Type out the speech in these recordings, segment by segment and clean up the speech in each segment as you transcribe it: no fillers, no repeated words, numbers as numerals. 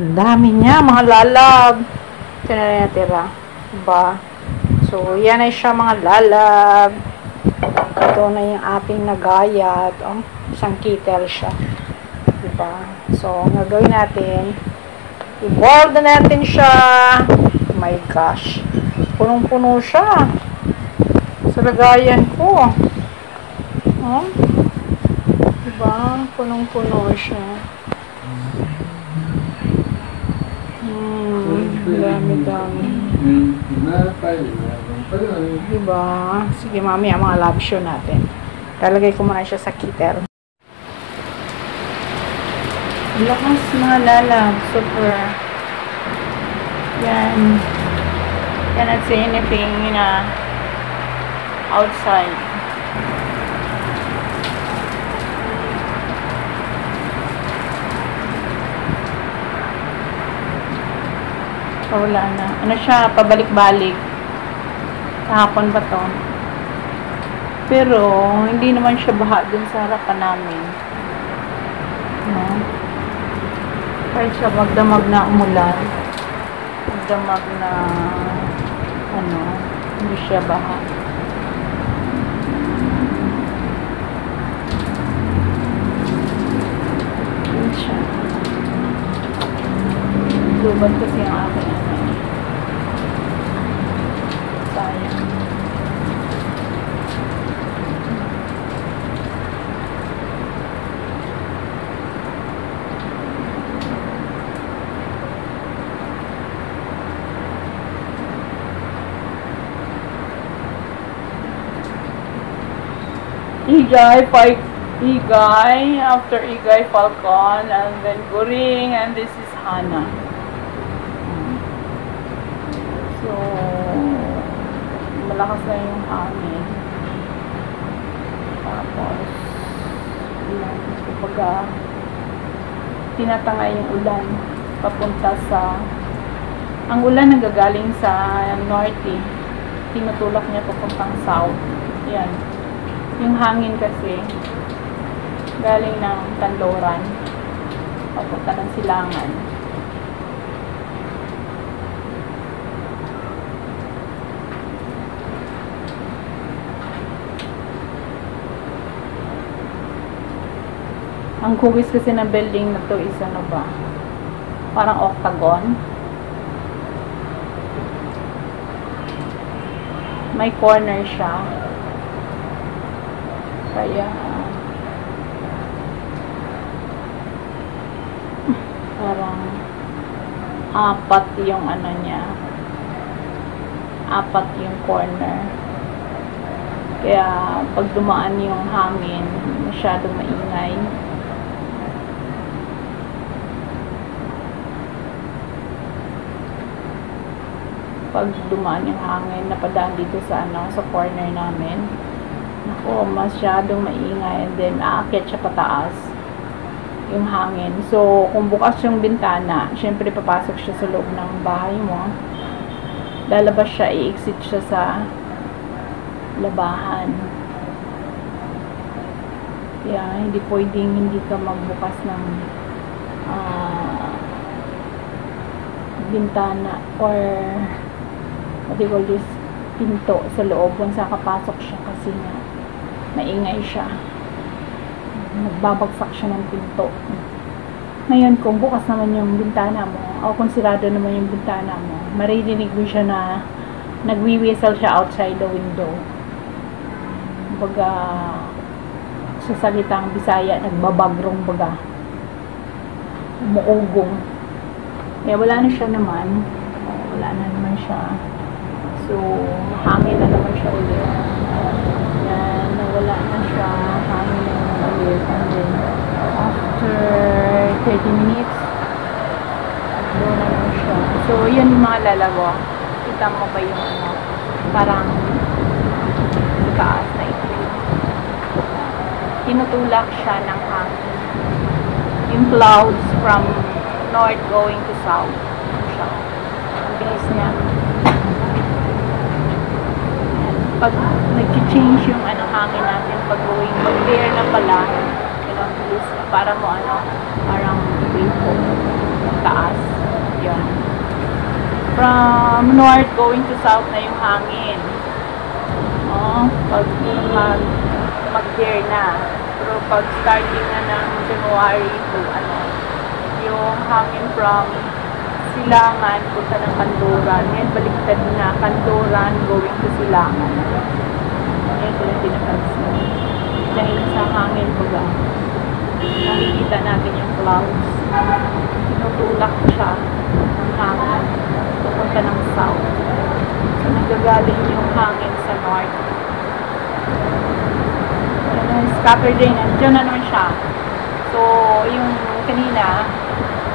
Ang dami niya, mga lalab. Ito na natira. Diba? So, yan ay siya mga lalab. Ito na yung ating nagayat. Oh, isang kettle siya. Diba? So, ang gagawin natin, i-boil na natin siya. Oh my gosh. Punong-puno siya. Sa lagayan ko. Oh. Diba? Punong-puno siya. Dami-dami. Diba? Sige, mami, ang mga love show natin. Talagay ko muna siya sa kettle. Lakas mga lalab. Super. Yan. Cannot see anything outside. So, wala na. Ano siya, pabalik-balik. Kahapon ba to? Pero, hindi naman siya baha dun sa harapan namin. No? Kahit siya magdamag na umulan. Magdamag na hindi siya baha. Yun siya. Lubat kasi ang aking sayang. Igay, after Igay, Falcon, and then Goring, and this is Hana. So, malakas na yung hangin. Tapos, kapag tinatangay yung ulan, papunta sa, ang ulan nanggagaling sa norte, tinutulak niya papuntang south. Yan. Yung hangin kasi, galing ng Tanloran, papunta ng Silangan. Ang hugis kasi ng building na to is ano ba? Parang octagon. May corner siya. Kaya parang apat yung ano niya. Apat yung corner. Kaya pag dumaan yung hangin, masyadong maingay. Pag dumaan yung hangin, napadaan dito sa sa corner namin. Ako, masyadong maingay, and then aakyat siya pataas yung hangin. So, kung bukas yung bintana, syempre papasok siya sa loob ng bahay mo. Lalabas siya, i-exit siya sa labahan. Kaya, hindi pwedeng hindi ka magbukas ng bintana or what do you call this, pinto sa loob kung saan kapasok siya kasi nga maingay siya. Nagbabagsak siya ng pinto. Ngayon, kung bukas naman yung bintana mo o kung sirado naman yung bintana mo, maririnig mo siya na nagwi-whistle siya outside the window. Baga sa salitang Bisaya, nagbabagrong baga. Umuugong. Kaya wala na siya naman. Wala na naman siya. So, hangin na naman siya ulit. Yan, nawala na siya. Hangin na naman ulit. And then, after 30 minutes, doon na naman siya. So, yun yung mga lalago. Kita mo ba yung parang taas na ito. Tinutulak siya ng hangin. Yung clouds from north going to south. Siya. Ang bilis niya. Pag nag-change yung hangin natin, pag going, mag-bear na pala, bilis, para mo parang wave po, taas. Yan. From north going to south na yung hangin. Pag mag-clear na. Pero pag starting na ng January to yung hangin from Silangan punta ng Kanluran. Ngayon baliktad na, Kanluran going to Silangan. Yan ko lang dinapansin. Dahil sa hangin baga, nakikita natin yung clouds. Tinutulak siya ng hangin pupunta ng south. So nagagaling yung hangin sa north. Scattered rain, andyan na naman siya. So yung kanina,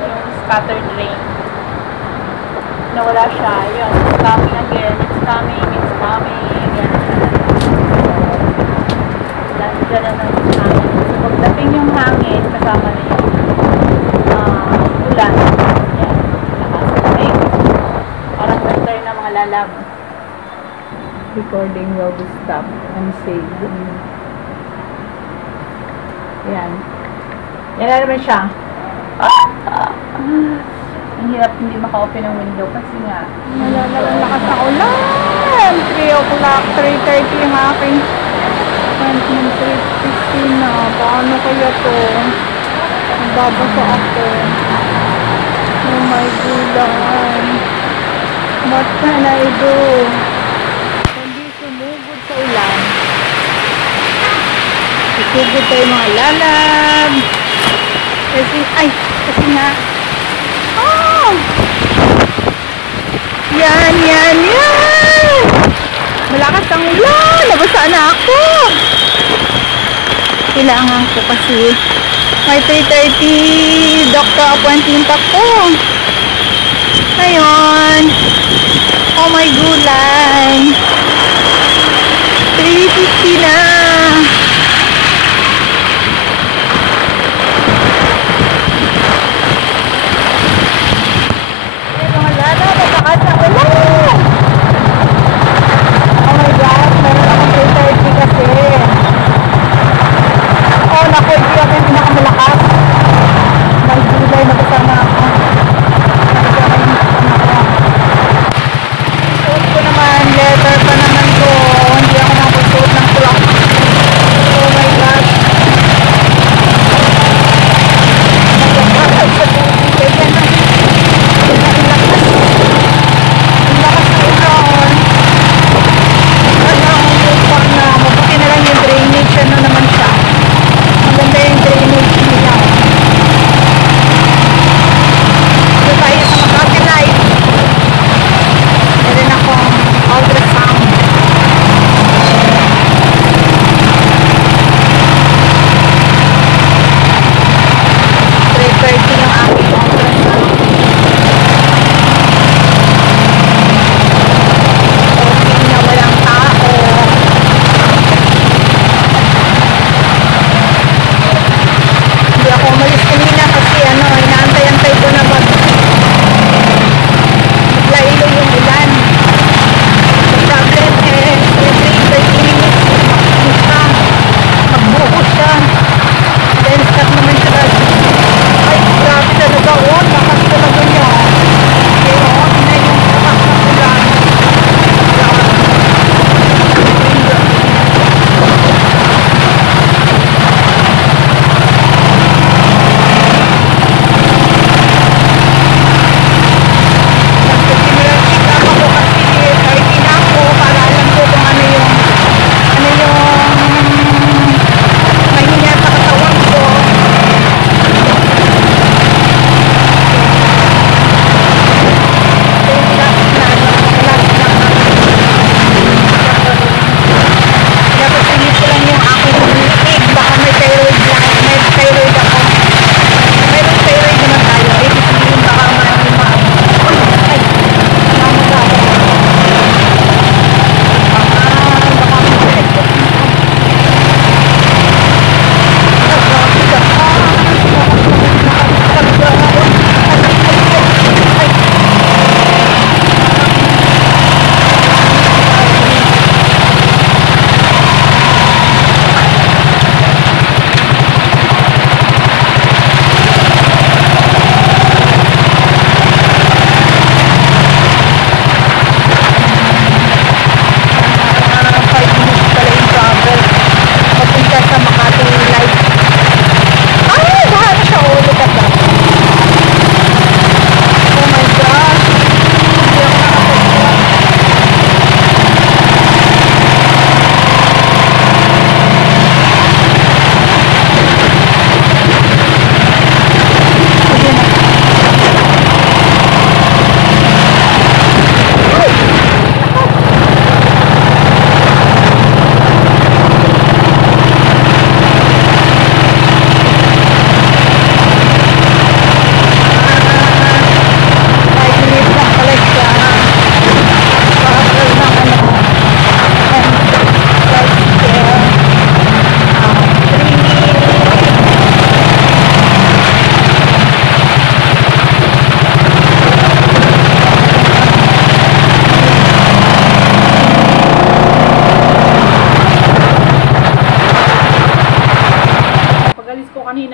yung scattered rain, nawala siya. Yun, it's coming again. It's coming. Yan. Nandiyan na ng hangin. So, pagdating yung hangin, kasama na yung ulan. Yan. Nakasabay. Parang winter na mga lalab. Recording will be stopped and saved. Yan. Yan na naman siya. Ang hirap hindi maka-open ang window kasi nga nalalaman lakas ng ulan. 3 o'clock, 3:30 yung aking 3:15 na. Paano kaya to? Babasa ako. Oh my God. What can I do? Hindi sumugod sa ulan. Sumugod tayo mga lalab. Kasi nga Yan! Malakas ang ulan! Nabasa na ako! Kailangan ko kasi may 3:30 doctor appointment ako. Ngayon, oh my gulay! 3:50 na!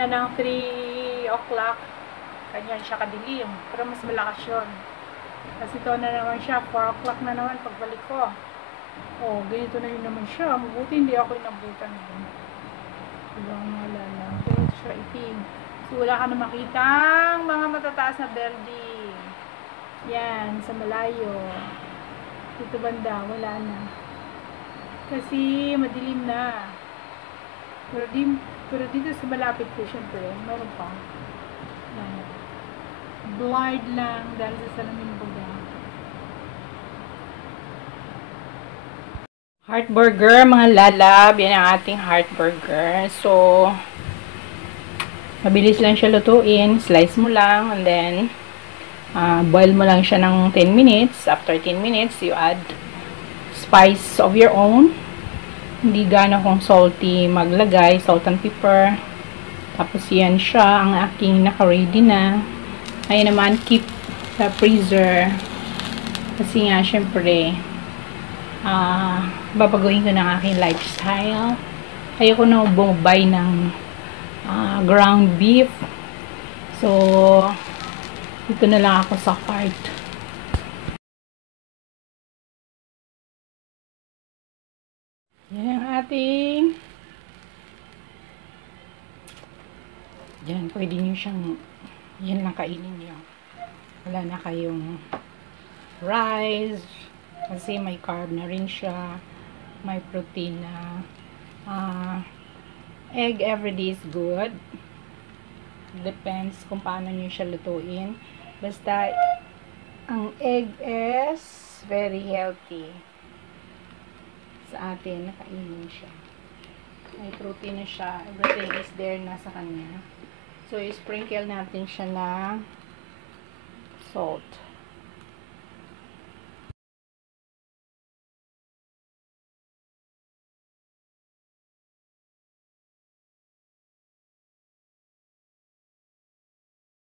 siya ng 3 o'clock. Ganyan siya kadilim. Pero mas malakas yun. Kasi ito na naman siya. 4 o'clock na naman pagbalik ko. Oh, ganito na yun naman siya. Mabuti hindi ako inabutan yun. Ibang malala. Pero ito siya itim. So, wala ka na makitang mga matataas na building. Yan, sa malayo. Dito banda, wala na. Kasi madilim na. Pero dito sa malapit ko, syempre, meron pa. Yan. Blurred lang dahil sa salamin baga. Heart burger, mga lalab. Yan ang ating heart burger. So, mabilis lang siya lutuin. Slice mo lang and then boil mo lang siya ng 10 minutes. After 10 minutes, you add spice of your own. Hindi gano'n kung salty maglagay. Salt and pepper. Tapos yan siya. Ang aking naka-ready na. Ngayon naman, keep sa freezer. Kasi nga, syempre, babaguhin ko ng aking lifestyle. Ayoko na bumabay ng ground beef. So, dito na lang ako sa cart. Yan ang ating yan, pwede nyo siyang yan lang kainin nyo. Wala na kayong rice kasi may carb na rin siya, may protein na. Egg everyday is good. Depends kung paano nyo siya lutuin. Basta ang egg is very healthy sa atin. Nakainin siya, may protein na siya, everything is there na sa kanya. So, i-sprinkle natin siya ng salt.